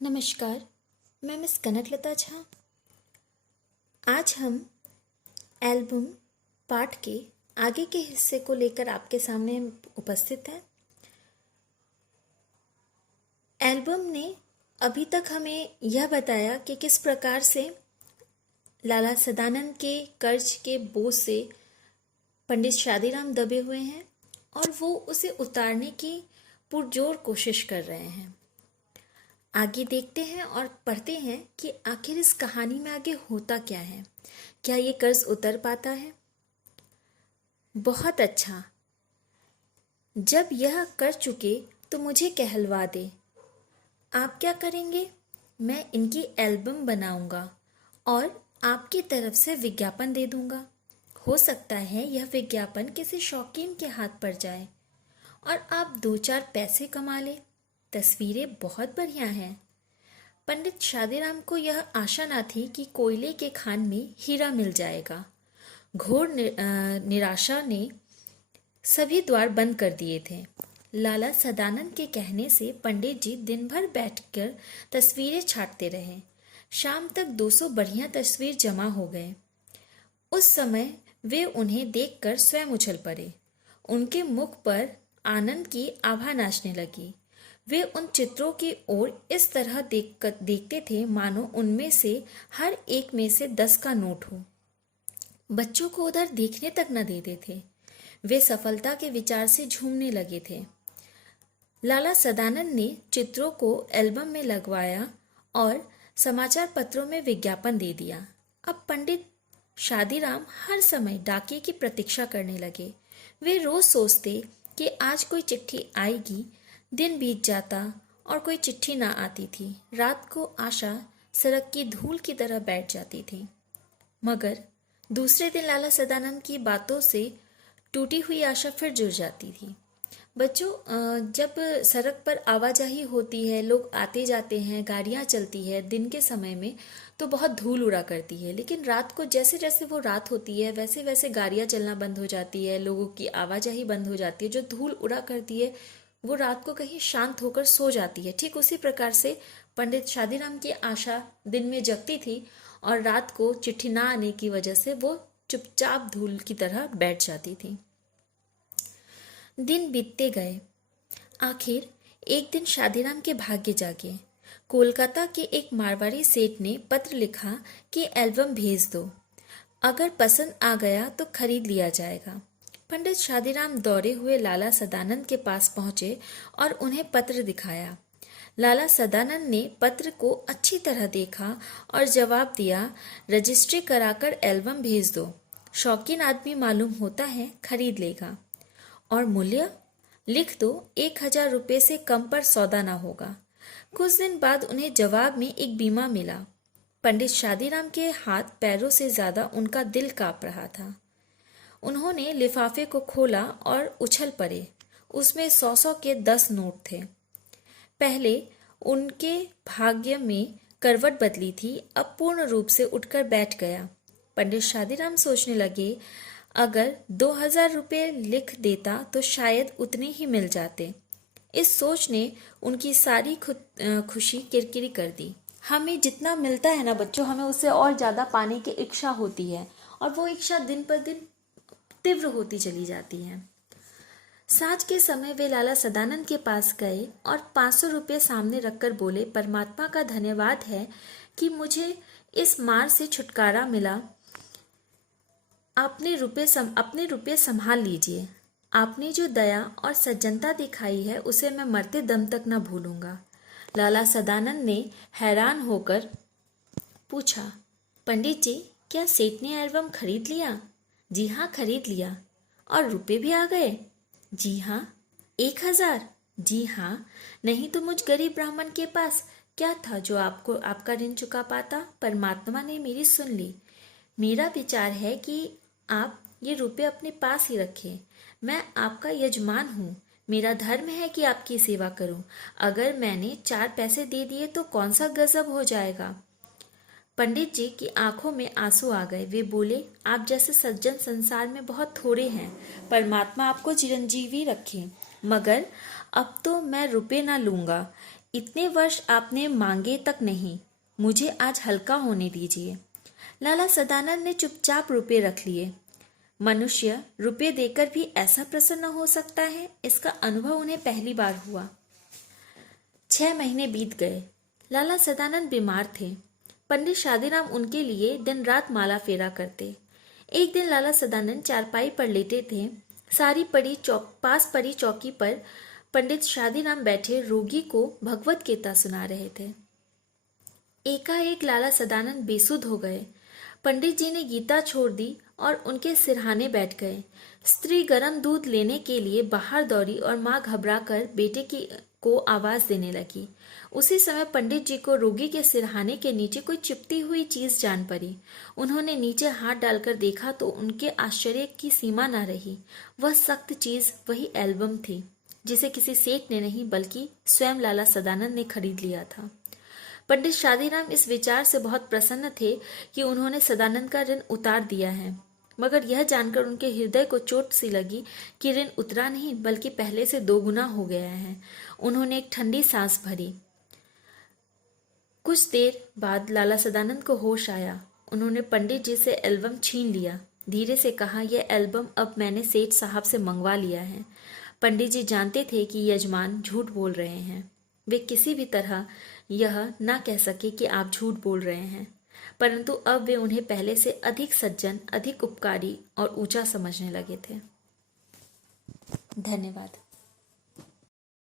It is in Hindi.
नमस्कार, मैं मिस कनकलता झा। आज हम एल्बम पाठ के आगे के हिस्से को लेकर आपके सामने उपस्थित हैं। एल्बम ने अभी तक हमें यह बताया कि किस प्रकार से लाला सदानंद के कर्ज के बोझ से पंडित शादीराम दबे हुए हैं और वो उसे उतारने की पुरजोर कोशिश कर रहे हैं। आगे देखते हैं और पढ़ते हैं कि आखिर इस कहानी में आगे होता क्या है। क्या ये कर्ज उतर पाता है? बहुत अच्छा। जब यह कर चुके तो मुझे कहलवा दे। आप क्या करेंगे? मैं इनकी एल्बम बनाऊंगा और आपकी तरफ से विज्ञापन दे दूंगा। हो सकता है यह विज्ञापन किसी शौकीन के हाथ पड़ जाए और आप 2-4 पैसे कमा ले। तस्वीरें बहुत बढ़िया हैं। पंडित शादीराम को यह आशा न थी कि कोयले के खान में हीरा मिल जाएगा। घोर निराशा ने सभी द्वार बंद कर दिए थे। लाला सदानंद के कहने से पंडित जी दिन भर बैठकर तस्वीरें छांटते रहे। शाम तक 200 बढ़िया तस्वीर जमा हो गए। उस समय वे उन्हें देखकर स्वयं उछल पड़े। उनके मुख पर आनंद की आभा नाचने लगी। वे उन चित्रों की ओर इस तरह देखते थे मानो उनमें से हर एक में से 10 का नोट हो। बच्चों को उधर देखने तक न देते थे। वे सफलता के विचार से झूमने लगे थे। लाला सदानंद ने चित्रों को एल्बम में लगवाया और समाचार पत्रों में विज्ञापन दे दिया। अब पंडित शादीराम हर समय डाकिये की प्रतीक्षा करने लगे। वे रोज सोचते कि आज कोई चिट्ठी आएगी। दिन बीत जाता और कोई चिट्ठी ना आती थी। रात को आशा सड़क की धूल की तरह बैठ जाती थी। मगर दूसरे दिन लाला सदानंद की बातों से टूटी हुई आशा फिर जुड़ जाती थी। बच्चों, जब सड़क पर आवाजाही होती है, लोग आते जाते हैं, गाड़ियां चलती है दिन के समय में, तो बहुत धूल उड़ा करती है। लेकिन रात को जैसे जैसे वो रात होती है वैसे वैसे गाड़ियां चलना बंद हो जाती है, लोगों की आवाजाही बंद हो जाती है। जो धूल उड़ा करती है वो रात को कहीं शांत होकर सो जाती है। ठीक उसी प्रकार से पंडित शादीराम की आशा दिन में जगती थी और रात को चिट्ठी ना आने की वजह से वो चुपचाप धूल की तरह बैठ जाती थी। दिन बीतते गए। आखिर एक दिन शादीराम के भाग्य जागे। कोलकाता के एक मारवाड़ी सेठ ने पत्र लिखा कि एल्बम भेज दो, अगर पसंद आ गया तो खरीद लिया जाएगा। पंडित शादीराम दौड़े हुए लाला सदानंद के पास पहुंचे और उन्हें पत्र दिखाया। लाला सदानंद ने पत्र को अच्छी तरह देखा और जवाब दिया, रजिस्ट्री कराकर एल्बम भेज दो। शौकीन आदमी मालूम होता है, खरीद लेगा। और मूल्य लिख दो, 1000 रुपये से कम पर सौदा ना होगा। कुछ दिन बाद उन्हें जवाब में एक बीमा मिला। पंडित शादीराम के हाथ पैरों से ज्यादा उनका दिल कांप रहा था। उन्होंने लिफाफे को खोला और उछल पड़े। उसमें 100 के 10 नोट थे। पहले उनके भाग्य में करवट बदली थी, अब पूर्ण रूप से उठकर बैठ गया। पंडित शादीराम सोचने लगे, अगर 2000 रुपये लिख देता तो शायद उतने ही मिल जाते। इस सोच ने उनकी सारी खुशी किरकिरी कर दी। हमें जितना मिलता है ना बच्चों, हमें उससे और ज़्यादा पाने की इच्छा होती है और वो इच्छा दिन पर दिन तीव्र होती चली जाती है। सांझ के समय वे लाला सदानंद के पास गए और 500 रुपये सामने रखकर बोले, परमात्मा का धन्यवाद है कि मुझे इस मार से छुटकारा मिला। अपने रुपये संभाल लीजिए। आपने जो दया और सज्जनता दिखाई है उसे मैं मरते दम तक न भूलूंगा। लाला सदानंद ने हैरान होकर पूछा, पंडित जी, क्या सेठ ने एल्बम खरीद लिया? जी हाँ, खरीद लिया। और रुपए भी आ गए? जी हाँ। 1000? जी हाँ। नहीं तो मुझ गरीब ब्राह्मण के पास क्या था जो आपको आपका ऋण चुका पाता? परमात्मा ने मेरी सुन ली। मेरा विचार है कि आप ये रुपए अपने पास ही रखें। मैं आपका यजमान हूँ। मेरा धर्म है कि आपकी सेवा करूँ। अगर मैंने 4 पैसे दे दिए तो कौन सा गजब हो जाएगा? पंडित जी की आंखों में आंसू आ गए। वे बोले, आप जैसे सज्जन संसार में बहुत थोड़े हैं। परमात्मा आपको चिरंजीवी रखे। मगर अब तो मैं रुपए ना लूंगा। इतने वर्ष आपने मांगे तक नहीं, मुझे आज हल्का होने दीजिए। लाला सदानंद ने चुपचाप रुपए रख लिए। मनुष्य रुपए देकर भी ऐसा प्रसन्न हो सकता है, इसका अनुभव उन्हें पहली बार हुआ। 6 महीने बीत गए। लाला सदानंद बीमार थे। पंडित शादीराम उनके लिए दिन रात माला फेरा करते। एक दिन लाला सदानंद चारपाई पर लेटे थे। पास पड़ी चौकी पर पंडित शादीराम बैठे रोगी को भगवत गीता सुना रहे थे। एकाएक लाला सदानंद बेसुध हो गए। पंडित जी ने गीता छोड़ दी और उनके सिरहाने बैठ गए। स्त्री गर्म दूध लेने के लिए बाहर दौड़ी और माँ घबराकर बेटे को आवाज देने लगी। उसी समय पंडित जी को रोगी के सिरहाने के नीचे कोई चिपटी हुई चीज जान पड़ी। उन्होंने नीचे हाथ डालकर देखा तो उनके आश्चर्य की सीमा न रही। वह सख्त चीज वही एल्बम थी, जिसे किसी सेठ ने नहीं बल्कि स्वयं लाला सदानंद ने खरीद लिया था। पंडित शादीराम इस विचार से बहुत प्रसन्न थे कि उन्होंने सदानंद का ऋण उतार दिया है, मगर यह जानकर उनके हृदय को चोट सी लगी कि ऋण उतरा नहीं बल्कि पहले से 2 गुना हो गया है। उन्होंने एक ठंडी सांस भरी। कुछ देर बाद लाला सदानंद को होश आया। उन्होंने पंडित जी से एल्बम छीन लिया। धीरे से कहा, यह एल्बम अब मैंने सेठ साहब से मंगवा लिया है। पंडित जी जानते थे कि यजमान झूठ बोल रहे हैं। वे किसी भी तरह यह न कह सके कि आप झूठ बोल रहे हैं, परंतु अब वे उन्हें पहले से अधिक सज्जन, अधिक उपकारी और ऊंचा समझने लगे थे। धन्यवाद।